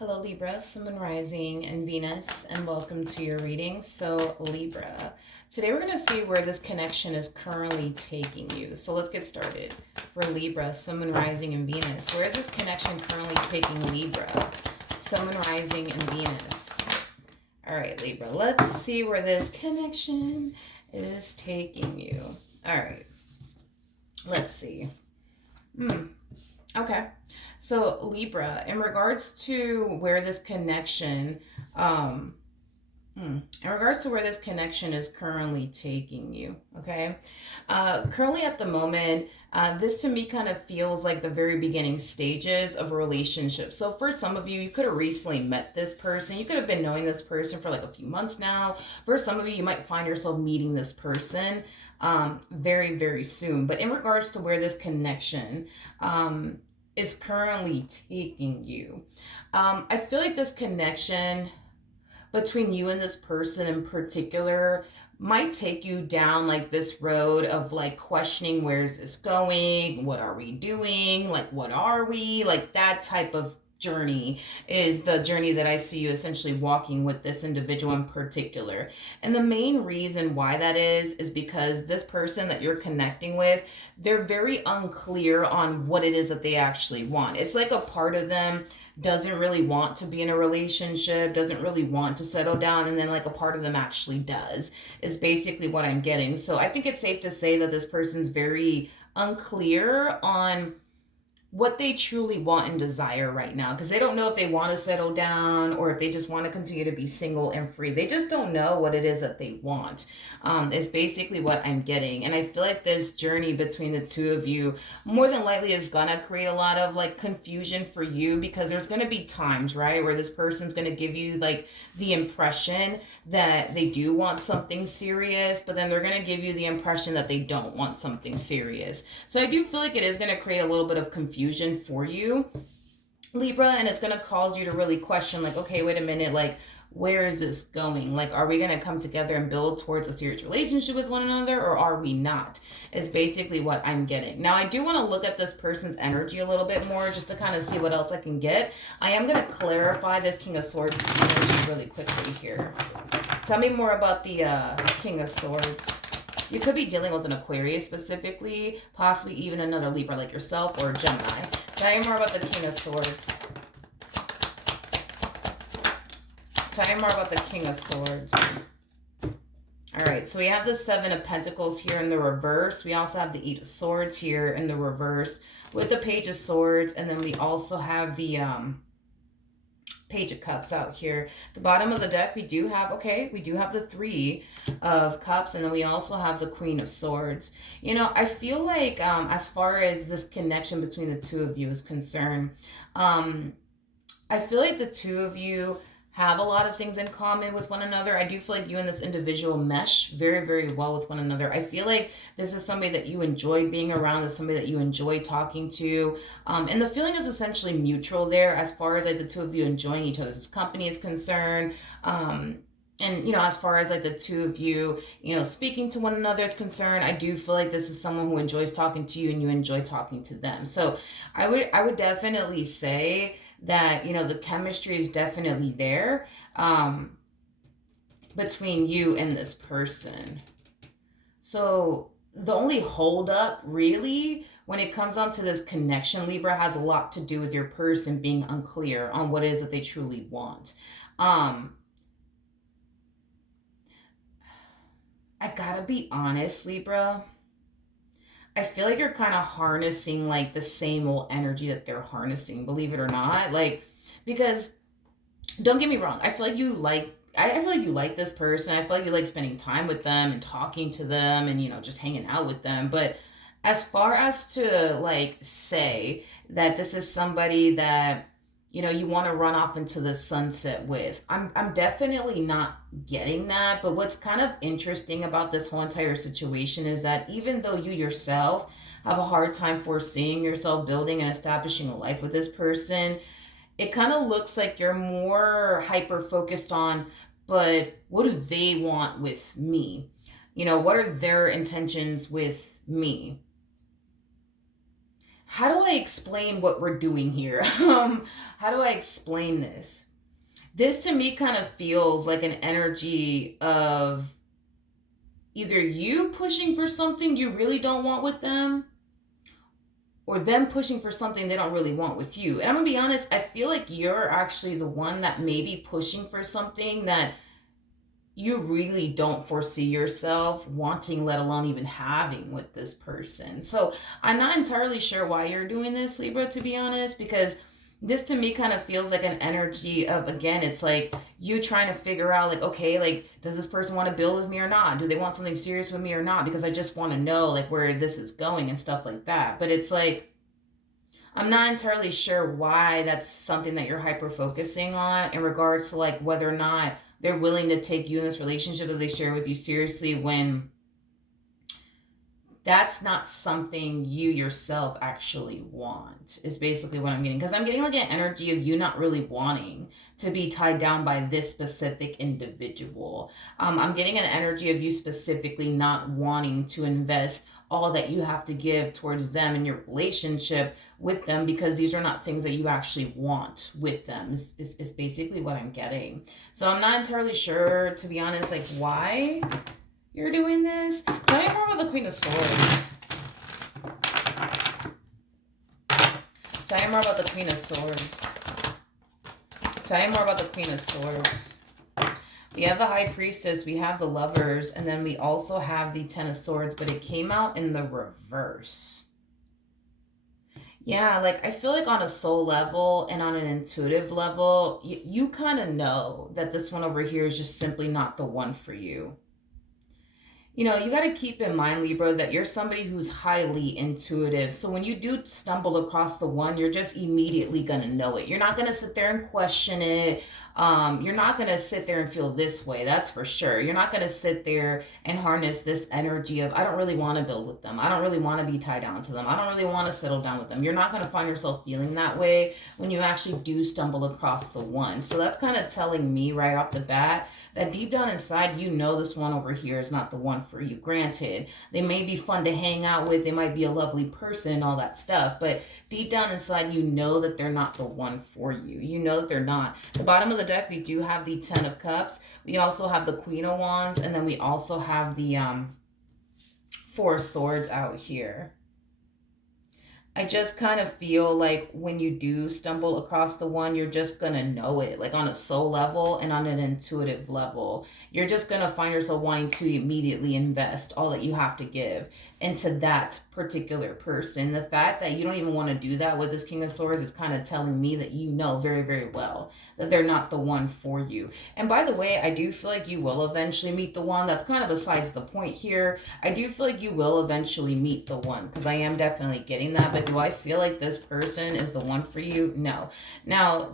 Hello, Libra, Sun, Moon, Rising, and Venus, and welcome to your reading. So, Libra, today we're going to see where this connection is currently taking you. So, let's get started. For Libra, Sun, Moon, Rising, and Venus, where is this connection currently taking Libra? Sun, Moon, Rising, and Venus. All right, Libra, let's see where this connection is taking you. All right, let's see. Okay. So Libra, in regards to where this connection, um, in regards to where this connection is currently taking you, okay? Currently at the moment, this to me kind of feels like the very beginning stages of a relationship. So for some of you, you could have recently met this person. You could have been knowing this person for like a few months now. For some of you, you might find yourself meeting this person very, very soon. But in regards to where this connection is currently taking you, I feel like this connection between you and this person in particular might take you down like this road of like questioning, where's this going, what are we doing, like what are we, like that type of journey is the journey that I see you essentially walking with this individual in particular. And the main reason why that is because this person that you're connecting with, they're very unclear on what it is that they actually want. It's like a part of them doesn't really want to be in a relationship, doesn't really want to settle down, and then like a part of them actually does, is basically what I'm getting. So I think it's safe to say that this person's very unclear on what they truly want and desire right now, because they don't know if they want to settle down or if they just want to continue to be single and free. They just don't know what it is that they want, is basically what I'm getting. And I feel like this journey between the two of you more than likely is gonna create a lot of like confusion for you, because there's gonna be times, right, where this person's gonna give you like the impression that they do want something serious, but then they're gonna give you the impression that they don't want something serious. So I do feel like it is gonna create a little bit of confusion for you, Libra, and it's going to cause you to really question, like, okay, wait a minute, like, where is this going? Like, are we going to come together and build towards a serious relationship with one another, or are we not? Is basically what I'm getting. Now, I do want to look at this person's energy a little bit more just to kind of see what else I can get. I am going to clarify this King of Swords energy really quickly here. Tell me more about the King of Swords. You could be dealing with an Aquarius specifically, possibly even another Libra like yourself, or a Gemini. Tell me more about the King of Swords. Tell me more about the King of Swords. All right, so we have the Seven of Pentacles here in the reverse. We also have the Eight of Swords here in the reverse with the Page of Swords. And then we also have the Page of Cups out here. The bottom of the deck, we do have the Three of Cups, and then we also have the Queen of Swords. You know, I feel like as far as this connection between the two of you is concerned, I feel like the two of you have a lot of things in common with one another. I do feel like you and this individual mesh very, very well with one another. I feel like this is somebody that you enjoy being around, this is somebody that you enjoy talking to. And the feeling is essentially mutual there as far as like the two of you enjoying each other's company is concerned. And, you know, as far as like the two of you, you know, speaking to one another is concerned, I do feel like this is someone who enjoys talking to you and you enjoy talking to them. So I would definitely say that, you know, the chemistry is definitely there between you and this person. So the only hold up really when it comes on to this connection, Libra, has a lot to do with your person being unclear on what it is that they truly want. I gotta be honest, Libra, I feel like you're kind of harnessing like the same old energy that they're harnessing, believe it or not. Like, because don't get me wrong, I feel like you like this person. I feel like you like spending time with them and talking to them and, you know, just hanging out with them. But as far as to like say that this is somebody that, you know, you want to run off into the sunset with, I'm definitely not getting that. But what's kind of interesting about this whole entire situation is that even though you yourself have a hard time foreseeing yourself building and establishing a life with this person, it kind of looks like you're more hyper focused on, but what do they want with me? You know, what are their intentions with me? how do I explain what we're doing here? How do I explain this? This to me kind of feels like an energy of either you pushing for something you really don't want with them, or them pushing for something they don't really want with you. And I'm gonna be honest, I feel like you're actually the one that may be pushing for something that you really don't foresee yourself wanting, let alone even having with this person. So I'm not entirely sure why you're doing this, Libra, to be honest, because this to me kind of feels like an energy of, again, it's like you trying to figure out, like, okay, like, does this person want to build with me or not? Do they want something serious with me or not? Because I just want to know, like, where this is going and stuff like that. But it's like, I'm not entirely sure why that's something that you're hyper focusing on in regards to like whether or not they're willing to take you in this relationship that they share with you seriously, when that's not something you yourself actually want, is basically what I'm getting. Because I'm getting like an energy of you not really wanting to be tied down by this specific individual. I'm getting an energy of you specifically not wanting to invest all that you have to give towards them in your relationship with them, because these are not things that you actually want with them, is basically what I'm getting. So I'm not entirely sure, to be honest, like why you're doing this. Tell me more about the Queen of Swords. Tell me more about the Queen of Swords. Tell me more about the Queen of Swords. We have the High Priestess, we have the Lovers, and then we also have the Ten of Swords, but it came out in the reverse. Yeah, like I feel like on a soul level and on an intuitive level, you kind of know that this one over here is just simply not the one for you. You know, you got to keep in mind, Libra, that you're somebody who's highly intuitive. So when you do stumble across the one, you're just immediately going to know it. You're not going to sit there and question it. You're not going to sit there and feel this way. That's for sure. You're not going to sit there and harness this energy of, I don't really want to build with them. I don't really want to be tied down to them. I don't really want to settle down with them. You're not going to find yourself feeling that way when you actually do stumble across the one. So that's kind of telling me right off the bat that deep down inside, you know this one over here is not the one for you. Granted, they may be fun to hang out with, they might be a lovely person and all that stuff, but deep down inside, you know that they're not the one for you. You know that they're not. At the bottom of the deck, we do have the Ten of Cups. We also have the Queen of Wands, and then we also have the Four of Swords out here. I just kind of feel like when you do stumble across the one, you're just going to know it, like on a soul level and on an intuitive level. You're just going to find yourself wanting to immediately invest all that you have to give into that particular person. The fact that you don't even want to do that with this King of Swords is kind of telling me that you know very, very well that they're not the one for you. And by the way, I do feel like you will eventually meet the one. That's kind of besides the point here. I do feel like you will eventually meet the one, because I am definitely getting that. But do I feel like this person is the one for you? No. Now,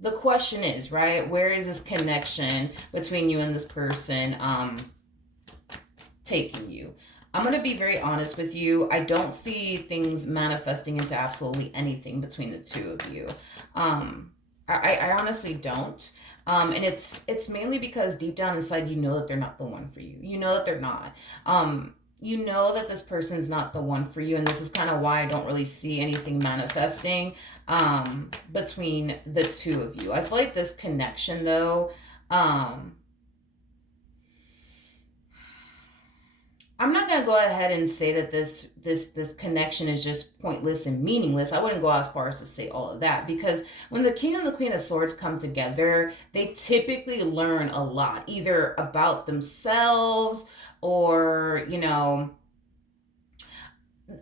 the question is, right, where is this connection between you and this person taking you? I'm going to be very honest with you. I don't see things manifesting into absolutely anything between the two of you. I honestly don't. And it's mainly because deep down inside, you know that they're not the one for you. You know that they're not. You know that this person's not the one for you, and this is kind of why I don't really see anything manifesting between the two of you. I feel like this connection, though, I'm not gonna go ahead and say that this connection is just pointless and meaningless. I wouldn't go as far as to say all of that, because when the King and the Queen of Swords come together, they typically learn a lot, either about themselves or, you know,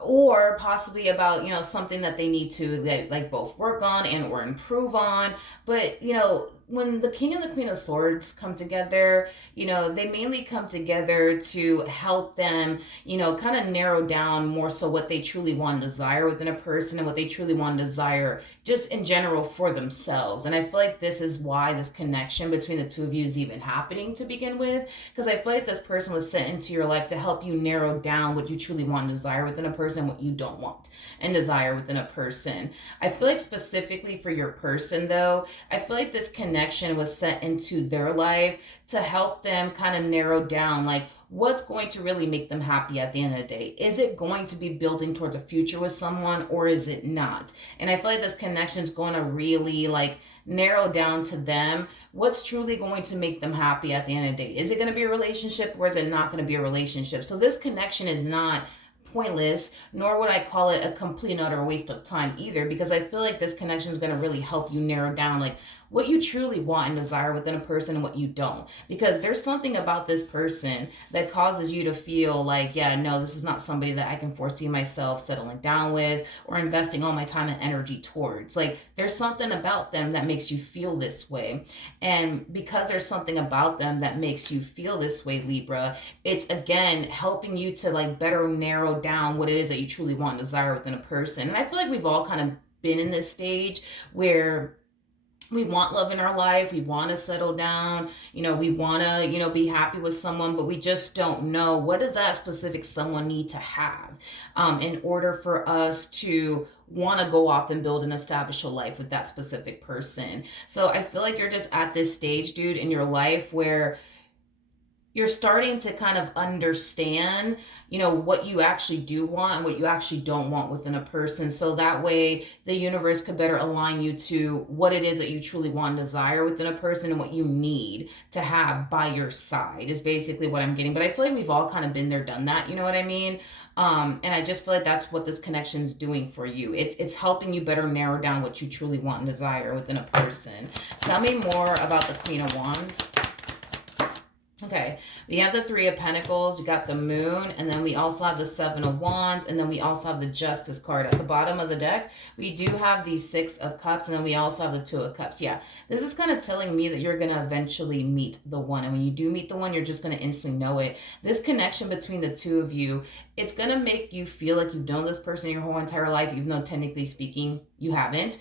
or possibly about, you know, something that they need to, like both work on and or improve on. But you know, when the King and the Queen of Swords come together, you know, they mainly come together to help them, you know, kind of narrow down more so what they truly want and desire within a person, and what they truly want and desire just in general for themselves. And I feel like this is why this connection between the two of you is even happening to begin with, because I feel like this person was sent into your life to help you narrow down what you truly want and desire within a person, what you don't want and desire within a person. I feel like specifically for your person, though, I feel like this connection was sent into their life to help them kind of narrow down, like, what's going to really make them happy at the end of the day? Is it going to be building towards a future with someone, or is it not? And I feel like this connection is going to really like narrow down to them what's truly going to make them happy at the end of the day. Is it going to be a relationship, or is it not going to be a relationship? So this connection is not pointless, nor would I call it a complete and utter waste of time either, because I feel like this connection is going to really help you narrow down like what you truly want and desire within a person and what you don't. Because there's something about this person that causes you to feel like, yeah, no, this is not somebody that I can foresee myself settling down with or investing all my time and energy towards. Like, there's something about them that makes you feel this way. And because there's something about them that makes you feel this way, Libra, it's again helping you to like better narrow down what it is that you truly want and desire within a person. And I feel like we've all kind of been in this stage where we want love in our life, we want to settle down, we want to be happy with someone, but we just don't know what does that specific someone need to have in order for us to want to go off and build and establish a life with that specific person. So I feel like you're just at this stage, dude, in your life where you're starting to kind of understand, what you actually do want and what you actually don't want within a person. So that way the universe could better align you to what it is that you truly want and desire within a person and what you need to have by your side is basically what I'm getting. But I feel like we've all kind of been there, done that. You know what I mean? And I just feel like that's what this connection is doing for you. It's helping you better narrow down what you truly want and desire within a person. Tell me more about the Queen of Wands. Okay, we have the Three of Pentacles, we got the Moon, and then we also have the Seven of Wands, and then we also have the Justice card. At the bottom of the deck, we do have the Six of Cups, and then we also have the Two of Cups. Yeah, this is kind of telling me that you're going to eventually meet the one, and when you do meet the one, you're just going to instantly know it. This connection between the two of you, it's going to make you feel like you've known this person your whole entire life, even though technically speaking, you haven't.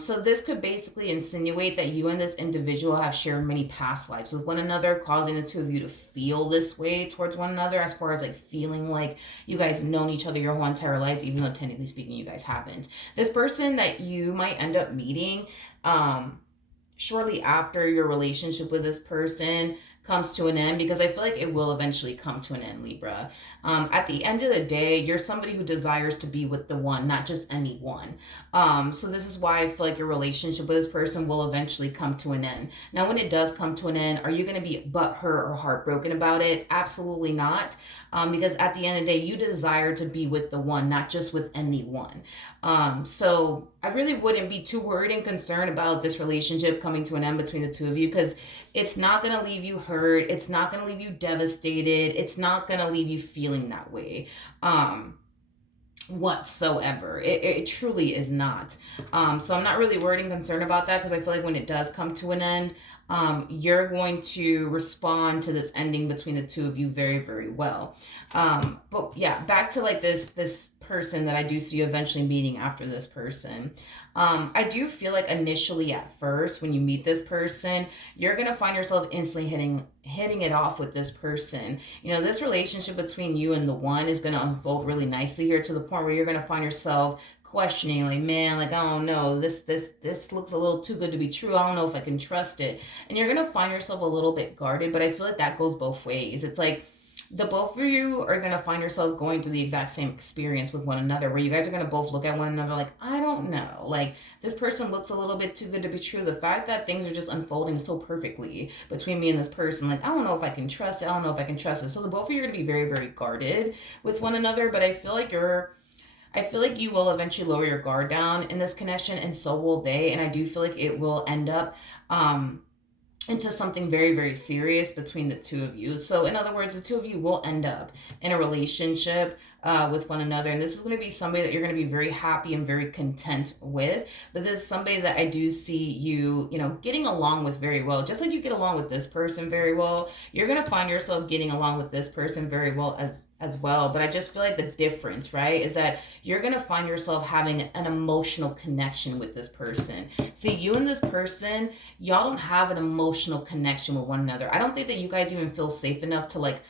So this could basically insinuate that you and this individual have shared many past lives with one another, causing the two of you to feel this way towards one another, as far as like feeling like you guys known each other your whole entire lives, even though technically speaking you guys haven't. This person that you might end up meeting shortly after your relationship with this person comes to an end, because I feel like it will eventually come to an end, Libra. At the end of the day, you're somebody who desires to be with the one, not just anyone. So this is why I feel like your relationship with this person will eventually come to an end. Now, when it does come to an end, are you going to be butthurt or heartbroken about it? Absolutely not. Because at the end of the day, you desire to be with the one, not just with anyone. So I really wouldn't be too worried and concerned about this relationship coming to an end between the two of you, because it's not going to leave you hurt. It's not going to leave you devastated. It's not going to leave you feeling that way whatsoever. It truly is not. So I'm not really worried and concerned about that, because I feel like when it does come to an end, you're going to respond to this ending between the two of you very, very well. But yeah, back to like this person that I do see you eventually meeting after this person. I do feel like initially at first, when you meet this person, you're going to find yourself instantly hitting it off with this person. This relationship between you and the one is going to unfold really nicely here, to the point where you're going to find yourself questioning, like, man, like, I don't know, this looks a little too good to be true. I don't know if I can trust it. And you're going to find yourself a little bit guarded, but I feel like that goes both ways. It's like the both of you are going to find yourself going through the exact same experience with one another, where you guys are going to both look at one another like, I don't know, like, this person looks a little bit too good to be true. The fact that things are just unfolding so perfectly between me and this person, like, I don't know if I can trust it. I don't know if I can trust it. So the both of you are going to be very, very guarded with one another, but I feel like you will eventually lower your guard down in this connection, and so will they. And I do feel like it will end up into something very, very serious between the two of you. So in other words, the two of you will end up in a relationship with one another. And this is going to be somebody that you're going to be very happy and very content with. But this is somebody that I do see you, getting along with very well. Just like you get along with this person very well, you're going to find yourself getting along with this person very well as well. But I just feel like the difference, right, is that you're going to find yourself having an emotional connection with this person. See, you and this person, y'all don't have an emotional connection with one another. I don't think that you guys even feel safe enough to like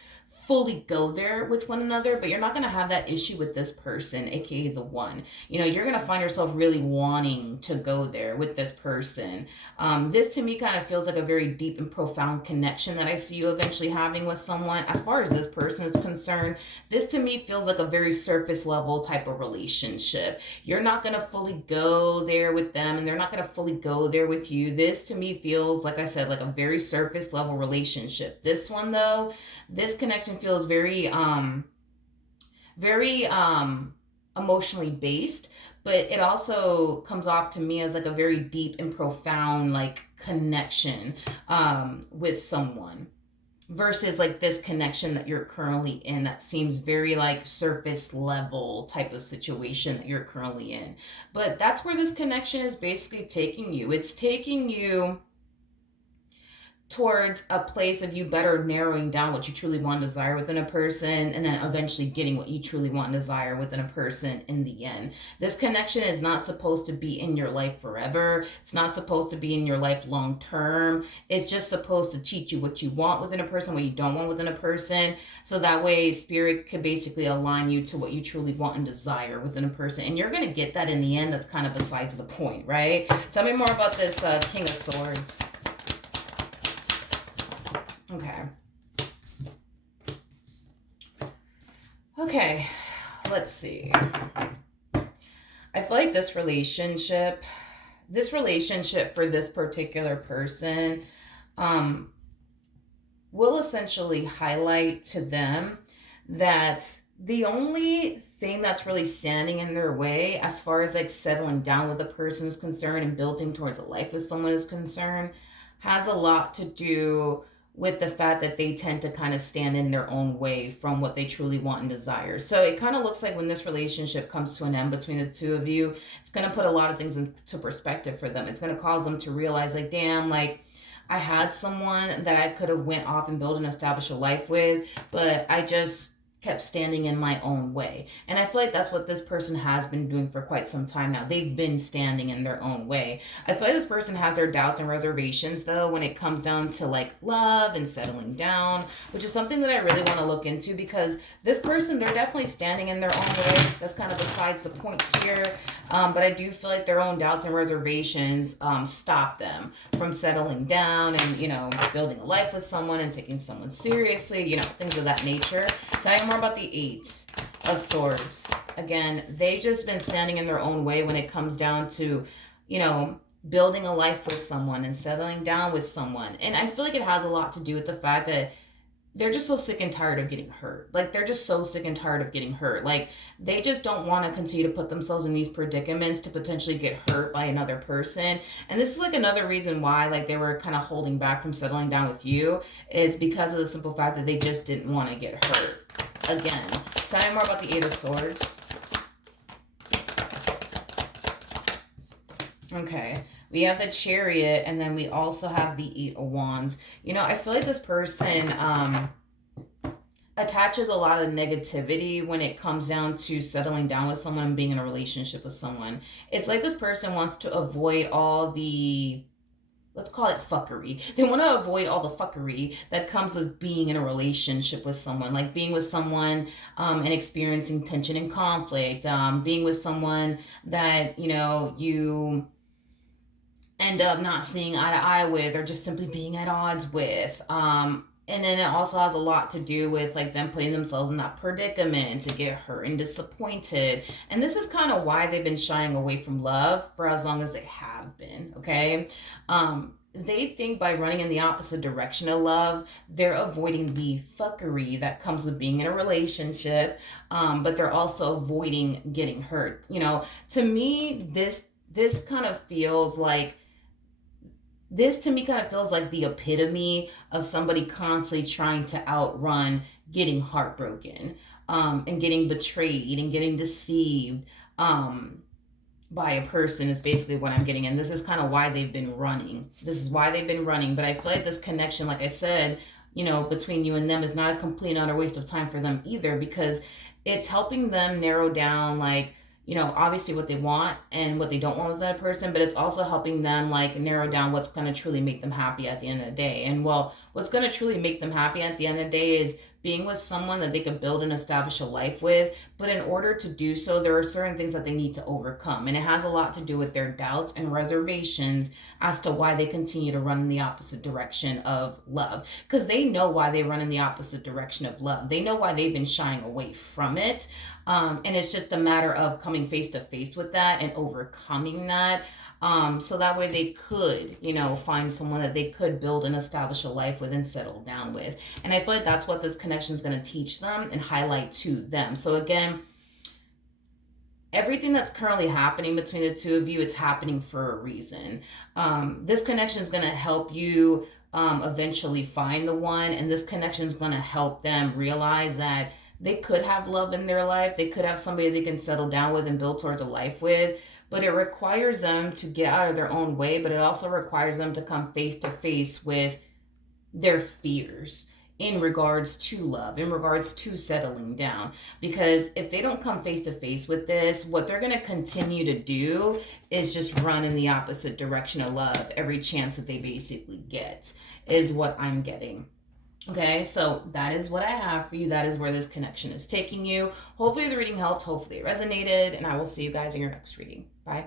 fully go there with one another, but you're not going to have that issue with this person, aka the one. You're going to find yourself really wanting to go there with this person. This to me kind of feels like a very deep and profound connection that I see you eventually having with someone. As far as this person is concerned, this to me feels like a very surface level type of relationship. You're not going to fully go there with them, and they're not going to fully go there with you. This to me feels, like I said, like a very surface level relationship. This one, though, this connection feels very emotionally based, but it also comes off to me as like a very deep and profound like connection with someone, versus like this connection that you're currently in that seems very like surface level type of situation that you're currently in. But that's where this connection is basically taking you. It's taking you towards a place of you better narrowing down what you truly want and desire within a person, and then eventually getting what you truly want and desire within a person in the end. This connection is not supposed to be in your life forever. It's not supposed to be in your life long term. It's just supposed to teach you what you want within a person, what you don't want within a person, so that way spirit could basically align you to what you truly want and desire within a person. And you're going to get that in the end. That's kind of besides the point, right? Tell me more about this King of Swords. Okay, let's see. I feel like this relationship for this particular person will essentially highlight to them that the only thing that's really standing in their way as far as like settling down with a person is concerned and building towards a life with someone is concerned has a lot to do with the fact that they tend to kind of stand in their own way from what they truly want and desire. So it kind of looks like when this relationship comes to an end between the two of you, it's going to put a lot of things into perspective for them. It's going to cause them to realize like, damn, like I had someone that I could have went off and built and established a life with, but I just kept standing in my own way. And I feel like that's what this person has been doing for quite some time now. They've been standing in their own way. I feel like this person has their doubts and reservations though when it comes down to like love and settling down, which is something that I really want to look into, because this person, they're definitely standing in their own way. That's kind of besides the point here. But I do feel like their own doubts and reservations stop them from settling down and, building a life with someone and taking someone seriously, things of that nature. Tell me more about the Eight of Swords. Again, they just been standing in their own way when it comes down to, building a life with someone and settling down with someone. And I feel like it has a lot to do with the fact that they're just so sick and tired of getting hurt. Like, they're just so sick and tired of getting hurt. Like, they just don't want to continue to put themselves in these predicaments to potentially get hurt by another person. And this is like another reason why, like, they were kind of holding back from settling down with you, is because of the simple fact that they just didn't want to get hurt. Again, tell me more about the Eight of Swords. Okay. We have the Chariot, and then we also have the Eight of Wands. I feel like this person attaches a lot of negativity when it comes down to settling down with someone and being in a relationship with someone. It's like this person wants to avoid all the, let's call it fuckery. They want to avoid all the fuckery that comes with being in a relationship with someone, like being with someone and experiencing tension and conflict, being with someone that, you end up not seeing eye to eye with, or just simply being at odds with. And then it also has a lot to do with like them putting themselves in that predicament to get hurt and disappointed. And this is kind of why they've been shying away from love for as long as they have been, okay? They think by running in the opposite direction of love, they're avoiding the fuckery that comes with being in a relationship, but they're also avoiding getting hurt. To me, this kind of feels like, this to me kind of feels like the epitome of somebody constantly trying to outrun getting heartbroken, and getting betrayed and getting deceived by a person is basically what I'm getting. And this is kind of why they've been running. But I feel like this connection, like I said, between you and them is not a complete and utter waste of time for them either, because it's helping them narrow down, like, obviously what they want and what they don't want with that person, but it's also helping them like narrow down what's going to truly make them happy at the end of the day. And well, what's going to truly make them happy at the end of the day is being with someone that they could build and establish a life with. But in order to do so, there are certain things that they need to overcome. And it has a lot to do with their doubts and reservations as to why they continue to run in the opposite direction of love. Because they know why they run in the opposite direction of love. They know why they've been shying away from it. And it's just a matter of coming face to face with that and overcoming that. So that way they could, find someone that they could build and establish a life with and settle down with. And I feel like that's what this connection is going to teach them and highlight to them. So again, everything that's currently happening between the two of you, it's happening for a reason. This connection is going to help you eventually find the one, and this connection is going to help them realize that they could have love in their life. They could have somebody they can settle down with and build towards a life with. But it requires them to get out of their own way, but it also requires them to come face to face with their fears in regards to love, in regards to settling down. Because if they don't come face to face with this, what they're going to continue to do is just run in the opposite direction of love every chance that they basically get, is what I'm getting. Okay, so that is what I have for you. That is where this connection is taking you. Hopefully the reading helped. Hopefully it resonated. And I will see you guys in your next reading. Bye.